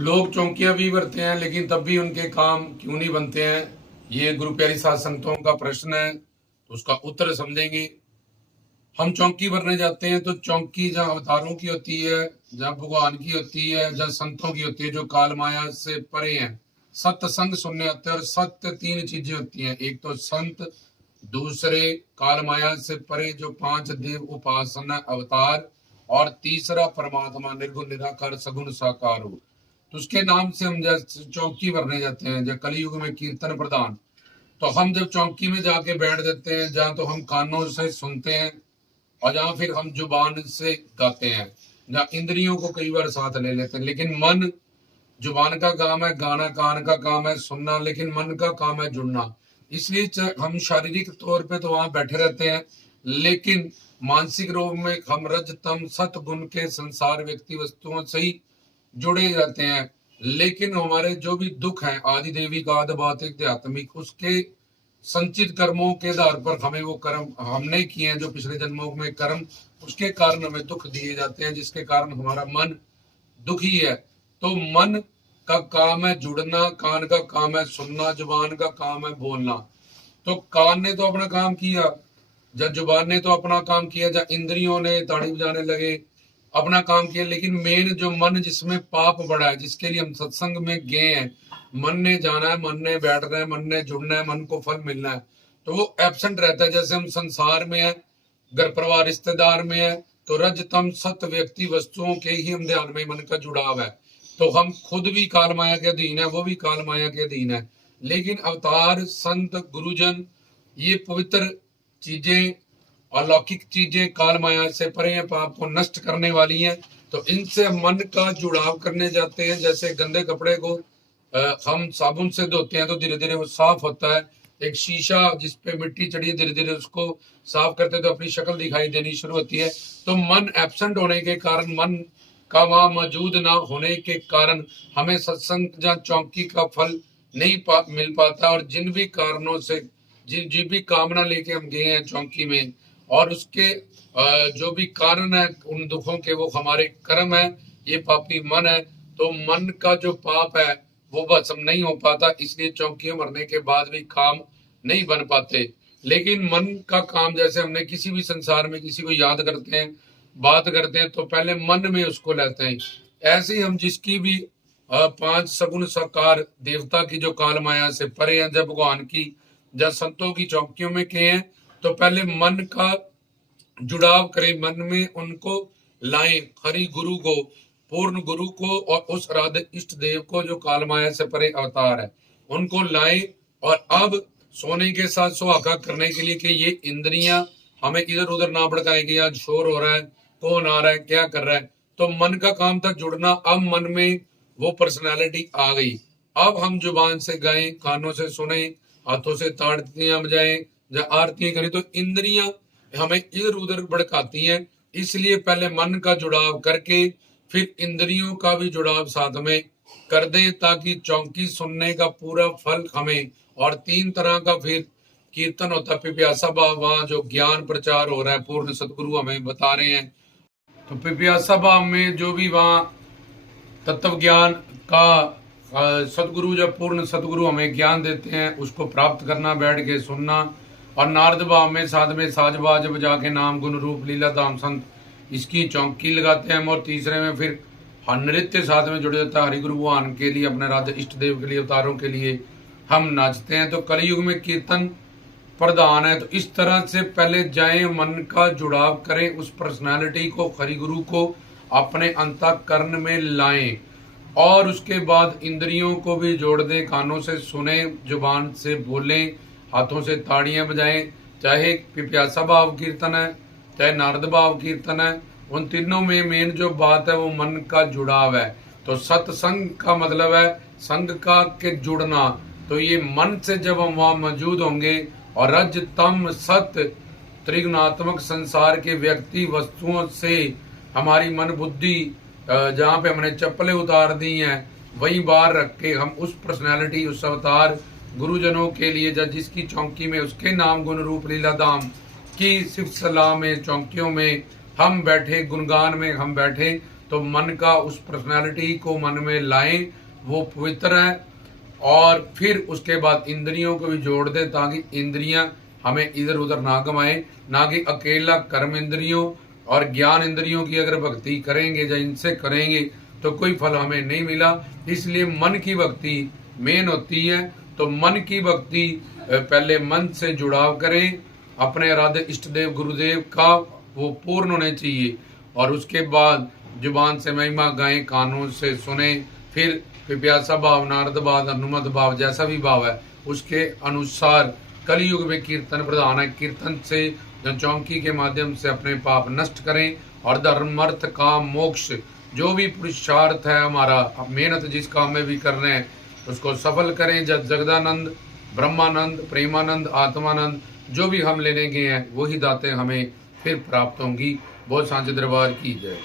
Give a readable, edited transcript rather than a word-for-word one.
लोग चौकियां भी भरते हैं लेकिन तब भी उनके काम क्यों नहीं बनते हैं, ये गुरु प्यारी साध संगतों का प्रश्न है। तो उसका उत्तर समझेंगे। हम चौकी भरने जाते हैं तो चौकी जहाँ अवतारों की होती है, जहाँ भगवान की होती है, जहाँ संतों की होती है जो काल माया से परे हैं। सत्संग सुनने आते हैं और सत्य तीन चीजें होती हैं, एक तो संत, दूसरे काल माया से परे जो पांच देव उपासना अवतार, और तीसरा परमात्मा निर्गुण निराकार सगुण साकार हो। तो उसके नाम से हम जैसे चौकी भरने जाते हैं, जब कलयुग में कीर्तन प्रधान। तो हम जब चौकी में जाके बैठ जाते हैं, जहाँ तो हम कानों से सुनते हैं और जहाँ फिर हम जुबान से गाते हैं, जहाँ इंद्रियों को कई बार साथ ले लेते हैं। लेकिन मन, जुबान का काम है गाना, कान का काम है सुनना, लेकिन मन का काम है जुड़ना। इसलिए हम शारीरिक तौर पे तो वहां बैठे रहते हैं, लेकिन मानसिक रूप में हम रज तम सत गुण के संसार व्यक्ति वस्तुओं से ही जुड़े रहते हैं। लेकिन हमारे जो भी दुख हैं आदि देवी का आध्यात्मिक, उसके संचित कर्मों के आधार पर हमें वो कर्म हमने किए हैं, जो पिछले जन्मों में कर्म, उसके कारण हमें दुख दिए जाते हैं, जिसके कारण हमारा मन दुखी है। तो मन का काम है जुड़ना, कान का काम है सुनना, जुबान का काम है बोलना। तो कान ने तो अपना काम किया, जब जुबान ने तो अपना काम किया, जब इंद्रियों ने ताड़ी बजाने लगे अपना काम किया, लेकिन मेन जो मन जिसमें पाप बड़ा है, जिसके लिए हम सत्संग में गए हैं, मन ने जाना है, मन ने बैठना है, मन ने जुड़ना है, मन को फल मिलना है, तो वो एब्सेंट रहता है। जैसे हम संसार में है, घर परिवार रिश्तेदार में है, तो रज तम सत व्यक्ति वस्तुओं के ही हम ध्यान में मन का जुड़ाव है। तो हम खुद भी काल माया के अधीन है, वो भी काल माया के अधीन है। लेकिन अवतार, संत, गुरुजन, ये पवित्र चीजें, अलौकिक चीजें काल माया से परे हैं, पाप को नष्ट करने वाली हैं। तो इनसे मन का जुड़ाव करने जाते हैं। जैसे गंदे कपड़े को हम साबुन से धोते हैं तो धीरे धीरे वो साफ होता है। एक शीशा जिसपे मिट्टी चढ़ी, धीरे धीरे उसको साफ करते तो अपनी शक्ल दिखाई देनी शुरू होती है। तो मन एब्सेंट होने के कारण, मन का वहां मौजूद ना होने के कारण हमें सत्संग या चौकी का फल नहीं मिल पाता। और जिन भी कारणों से, जिन भी कामना लेके हम गए हैं चौकी में, और उसके जो भी कारण है उन दुखों के, वो हमारे कर्म है, ये पापी मन है। तो मन का जो पाप है वो भस्म नहीं हो पाता, इसलिए चौकियों मरने के बाद भी काम नहीं बन पाते। लेकिन मन का काम, जैसे हमने किसी भी संसार में किसी को याद करते हैं, बात करते हैं, तो पहले मन में उसको लेते हैं। ऐसे ही हम जिसकी भी पांच सगुण साकार देवता की जो काल माया से परे हैं, जब भगवान की, जब संतों की चौकियों में गए हैं, तो पहले मन का जुड़ाव करें, मन में उनको लाएं, हरि गुरु को, पूर्ण गुरु को, और उस राधे इष्ट देव को जो काल माया से परे अवतार है, उनको लाएं। और अब सोने के साथ सुहागा करने के लिए कि ये इंद्रियां हमें इधर उधर ना भड़काएं कि आज शोर हो रहा है, कौन आ रहा है, क्या कर रहा है। तो मन का काम था जुड़ना, अब मन में वो पर्सनालिटी आ गई। अब हम जुबान से गाएं, कानों से सुने, हाथों से ताड़ियां बजाएं, जब आरती करें, तो इंद्रियां हमें इधर उधर भड़काती हैं। इसलिए पहले मन का जुड़ाव करके फिर इंद्रियों का भी जुड़ाव साथ में कर दें, ताकि चौकी सुनने का पूरा फल हमें। और तीन तरह का फिर कीर्तन होता है, पिप्यासा भाव, वहां जो ज्ञान प्रचार हो रहा है, पूर्ण सतगुरु हमें बता रहे हैं। तो पिप्यासा भाव में जो भी वहां तत्व ज्ञान का सतगुरु, जब पूर्ण सतगुरु हमें ज्ञान देते हैं, उसको प्राप्त करना, बैठ के सुनना। और नारद भाव में साथ में साजबाज बजा के नाम गुण रूप लीला धाम संत, इसकी चौकी लगाते हैं हम। और तीसरे में फिर नृत्य साथ में जुड़ जाता है, हरिगुरु भगवान के लिए, अपने राधे इष्ट देव के लिए, अवतारों के लिए हम नाचते हैं। तो कलयुग में कीर्तन प्रधान है। तो इस तरह से पहले जाएं, मन का जुड़ाव करें, उस पर्सनालिटी को, हरिगुरु को अपने अंतःकरण में लाएं, और उसके बाद इंद्रियों को भी जोड़ दें, कानों से सुने, जुबान से बोलें, हाथों से ताड़ियां बजाएं। चाहे पिप्यासा भाव कीर्तन है, चाहे नारद भाव कीर्तन है, उन तीनों में मेन जो बात है वो मन का जुड़ाव है। तो सत्संग का मतलब है संग का के जुड़ना। तो ये मन से जब हम वहां मौजूद होंगे, और रज तम सत त्रिगुणात्मक संसार के व्यक्ति वस्तुओं से हमारी मन बुद्धि, जहाँ पे हमने चप्पलें उतार दी हैं, वहीं बाहर रख के हम उस पर्सनैलिटी, उस अवतार गुरुजनों के लिए, जिसकी चौकी में, उसके नाम गुण रूप लीला धाम की सिर्फ सलाह में, चौकियों में हम बैठे, गुणगान में हम बैठे, तो मन का उस पर्सनालिटी को मन में लाएं, वो पवित्र है। और फिर उसके बाद इंद्रियों को भी जोड़ दें ताकि इंद्रियां हमें इधर उधर ना घुमाए, ना कि अकेला कर्म इंद्रियों और ज्ञान इंद्रियों की अगर भक्ति करेंगे या इनसे करेंगे तो कोई फल हमें नहीं मिला। इसलिए मन की भक्ति मेन होती है। तो मन की भक्ति पहले मन से जुड़ाव करें, अपने आराध्य इष्ट देव गुरुदेव का वो पूर्ण होने चाहिए, और उसके बाद जुबान से महिमा गाएं, कानों से सुने, फिर पिप्यासा भाव, नारद भाव, हनुमत भाव, जैसा भी भाव है उसके अनुसार कलयुग में कीर्तन प्रधान है। कीर्तन से चौंकी के माध्यम से अपने पाप नष्ट करें और धर्म अर्थ काम मोक्ष जो भी पुरुषार्थ है हमारा, मेहनत जिस काम में भी कर रहे हैं उसको सफल करें। जगदानंद, ब्रह्मानंद, प्रेमानंद, आत्मानंद जो भी हम लेने गए हैं वही दातें हमें फिर प्राप्त होंगी। बहुत सांचे दरबार की जय।